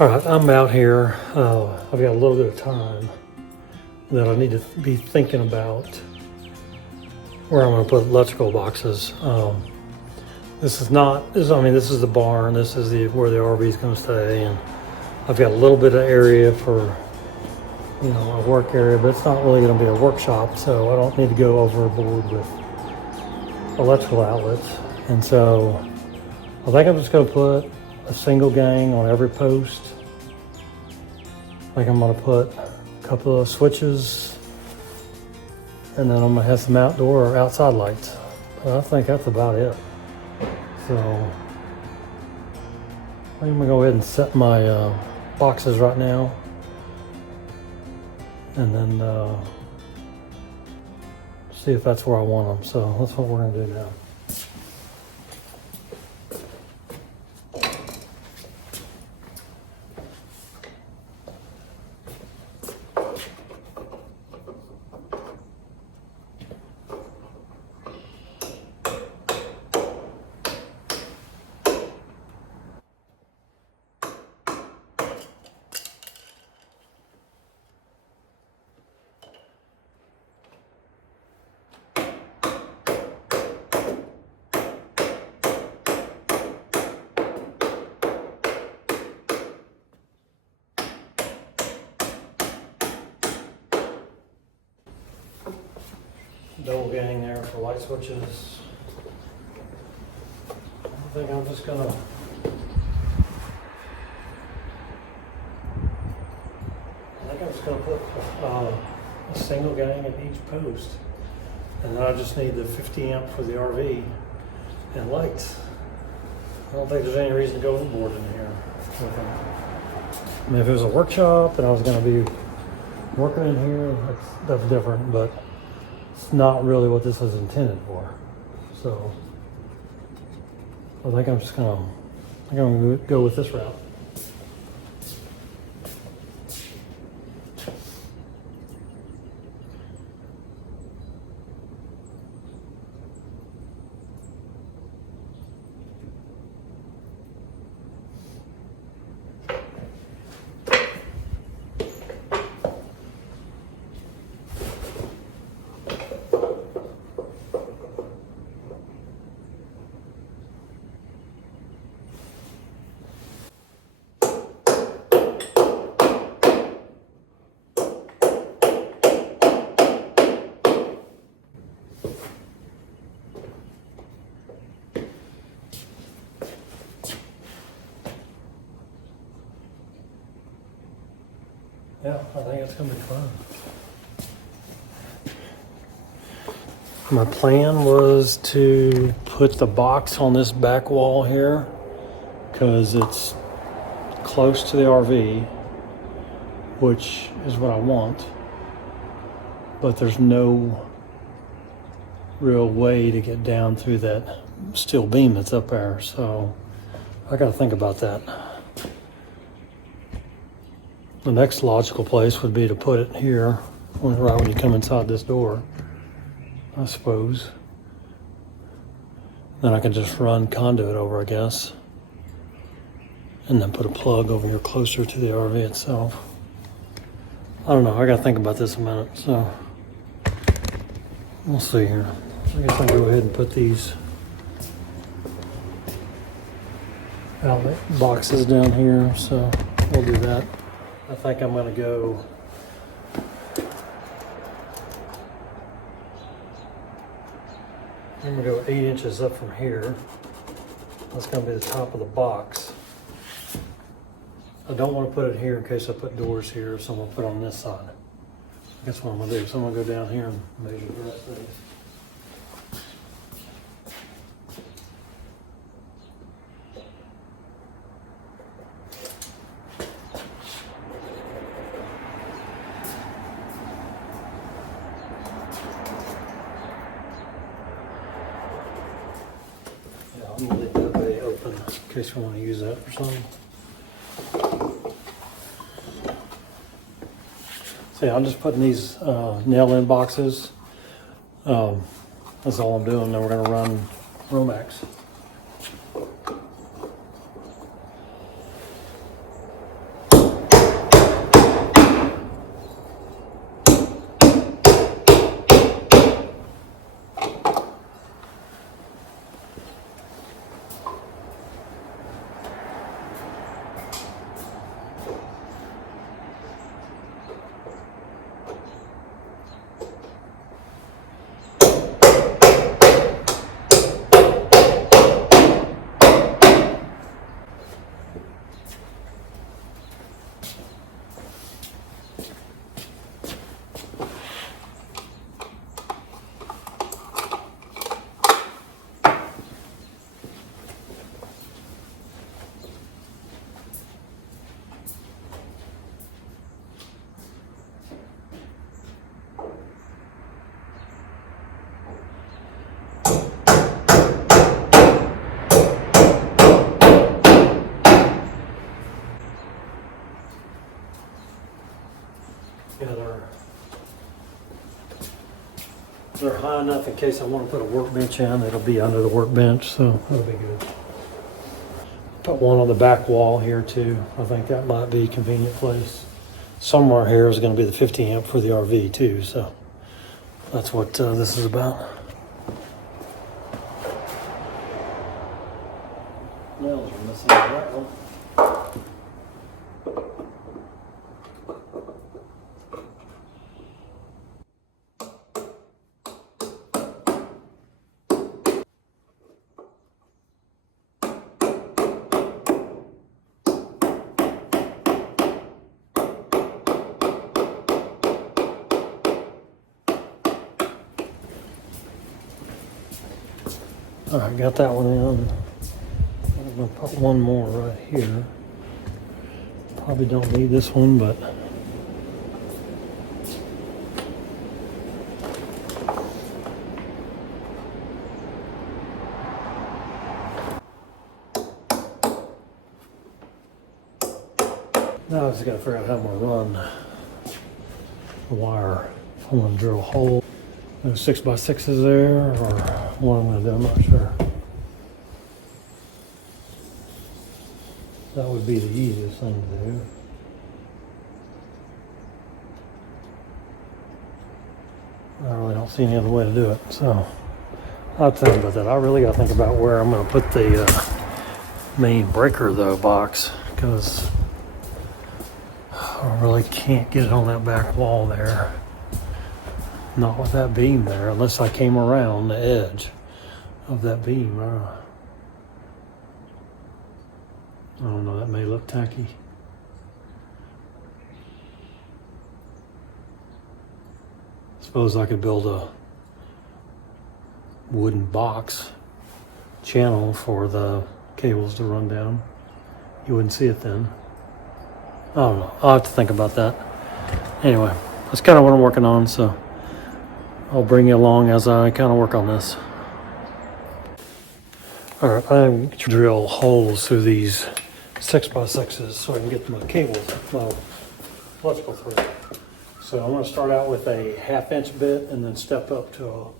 All right, I'm out here. I've got a little bit of time that I need to be thinking about where I'm going to put electrical boxes. This is the barn. This is where the RV is going to stay, and I've got a little bit of area for, a work area, but it's not really going to be a workshop, so I don't need to go overboard with electrical outlets. And so I think I'm just going to put a single gang on every post. I think I'm going to put a couple of switches, and then I'm going to have some outdoor or outside lights. But I think that's about it. So I'm going to go ahead and set my boxes right now, and then see if that's where I want them. So that's what we're going to do now. Double gang there for light switches. I think I'm just gonna put a single gang at each post, and then I just need the 50 amp for the RV and lights. I don't think there's any reason to go overboard in here. I mean, if it was a workshop and I was going to be working in here, that's different, but it's not really what this is intended for. So I think I'm going to go with this route. Yeah, I think it's gonna be fun. My plan was to put the box on this back wall here because it's close to the RV, which is what I want, but there's no real way to get down through that steel beam that's up there, so I gotta think about that. The next logical place would be to put it here, right when you come inside this door, I suppose. Then I can just run conduit over, I guess, and then put a plug over here closer to the RV itself. I don't know, I gotta think about this a minute, so we'll see here. I guess I'll go ahead and put these outlet boxes down here, so we'll do that. I think I'm gonna go I'm gonna go 8 inches up from here. That's gonna be the top of the box. I don't want to put it here in case I put doors here, so I'm gonna put it on this side. That's what I'm gonna do. So I'm gonna go down here and measure the rest of these. I'm gonna leave that bay open in case we want to use that for something. So yeah, I'm just putting these nail-in boxes. That's all I'm doing. Then we're gonna run Romex. They're high enough in case I want to put a workbench in. It'll be under the workbench, so that'll be good. Put one on the back wall here too. I think that might be a convenient place. Somewhere here is going to be the 50 amp for the RV too, so that's what this is about. Nails are missing on that one. All right, got that one in. I'm gonna put one more right here. Probably don't need this one, but now I just gotta figure out how I'm gonna run the wire. If I'm gonna drill a hole. Those 6x6s there, or what I'm gonna do, I'm not sure. That would be the easiest thing to do. I really don't see any other way to do it, so I'll think about that. I really gotta think about where I'm gonna put the main breaker though box, because I really can't get it on that back wall there. Not with that beam there, unless I came around the edge of that beam. I don't know, that may look tacky. Suppose I could build a wooden box channel for the cables to run down. You wouldn't see it then. I don't know, I'll have to think about that. Anyway, that's kind of what I'm working on, so I'll bring you along as I kind of work on this. All right, I'm going to drill holes through these 6x6s so I can get my cables, my electrical through. So I'm going to start out with a 1/2 inch bit and then step up to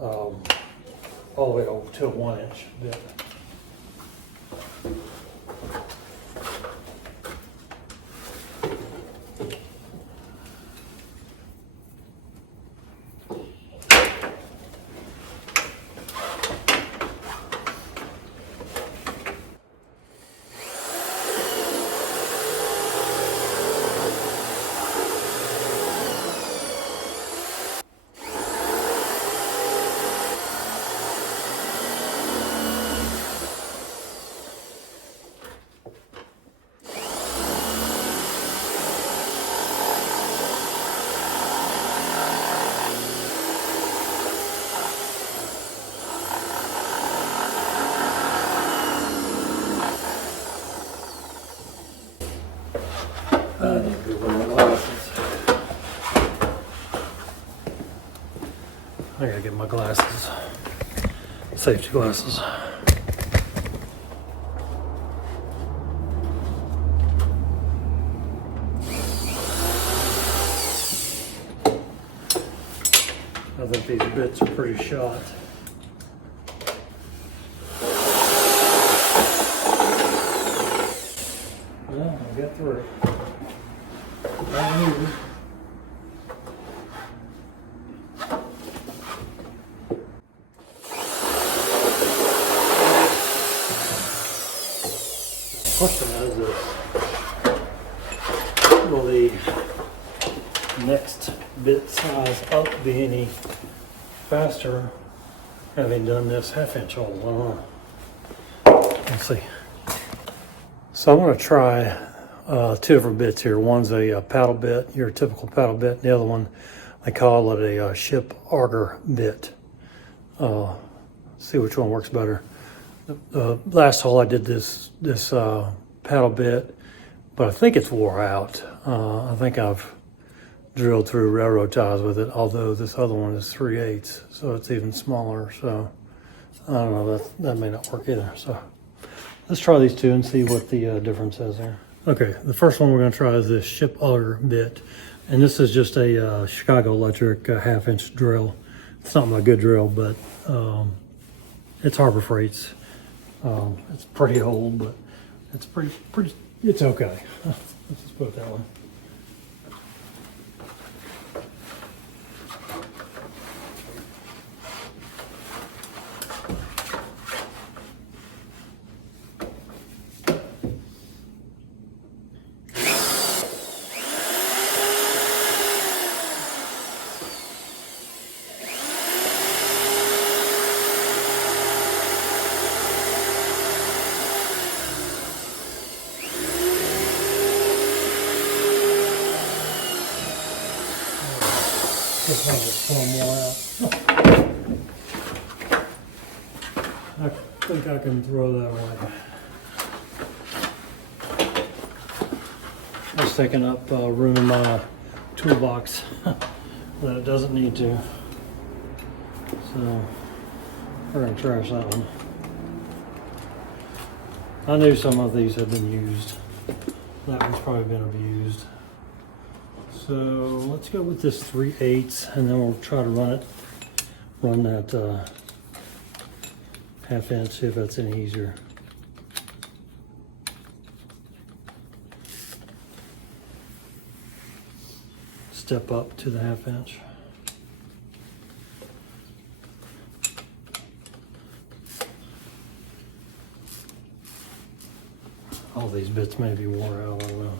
all the way over to a 1 inch bit. I need to wear my glasses. I gotta get my glasses. Safety glasses. I think these bits are pretty shot. Well, I'll get through it. Question is will the next bit size up be any faster having done this 1/2 inch hole? I don't know. Let's see. So I'm going to try two different bits here. One's a paddle bit, your typical paddle bit, and the other one, I call it a ship auger bit. See which one works better. The last hole I did this paddle bit, but I think it's wore out. I think I've drilled through railroad ties with it, although this other one is 3/8, so it's even smaller. So I don't know, that may not work either. So let's try these two and see what the difference is there. Okay, the first one we're going to try is this ship auger bit, and this is just a Chicago Electric 1/2 inch drill. It's not my good drill, but it's Harbor Freight's. It's pretty old, but it's pretty, it's okay. Let's just put it that way. Just have to pull more out. I think I can throw that away. That's taking up room in my toolbox that it doesn't need to. So we're gonna trash that one. I knew some of these had been used. That one's probably been abused. So let's go with this 3/8, and then we'll try to run that 1/2 inch, see if that's any easier. Step up to the 1/2 inch. All these bits may be worn out, I don't know.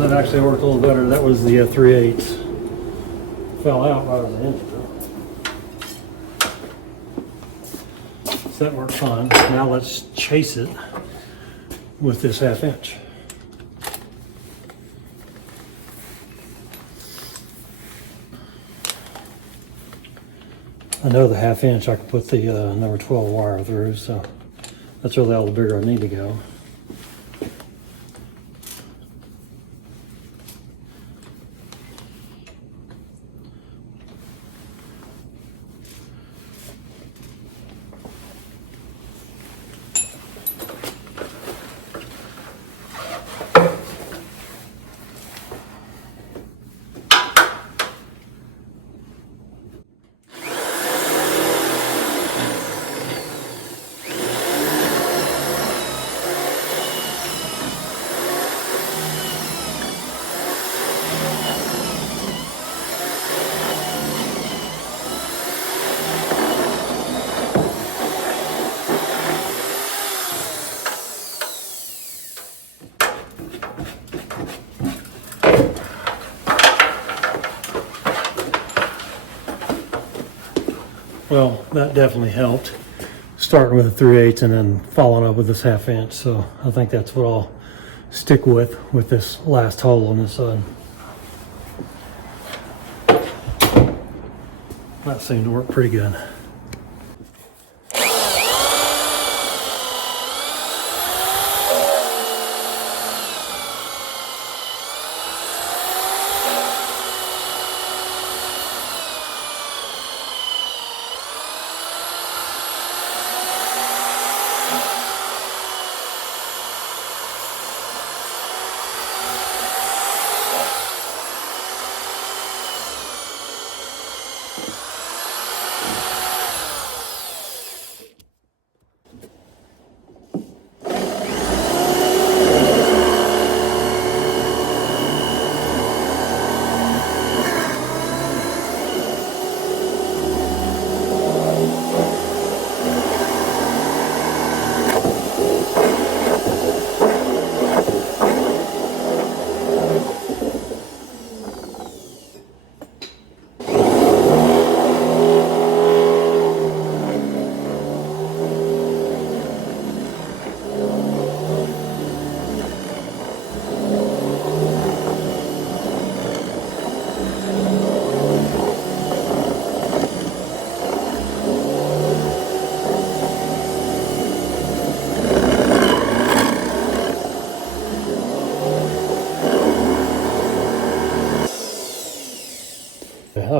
That actually worked a little better. That was the 3/8. Fell out right as the engine. So that worked fine. Now let's chase it with this 1/2 inch. I know the 1/2 inch I can put the number 12 wire through, so that's really all the bigger I need to go. Well, that definitely helped, starting with a 3/8 and then following up with this 1/2 inch. So I think that's what I'll stick with this last hole on this side. That seemed to work pretty good.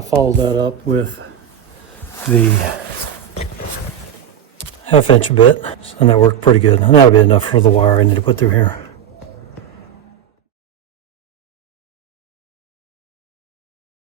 I followed that up with the 1/2 inch bit, and that worked pretty good. And that'll be enough for the wire I need to put through here.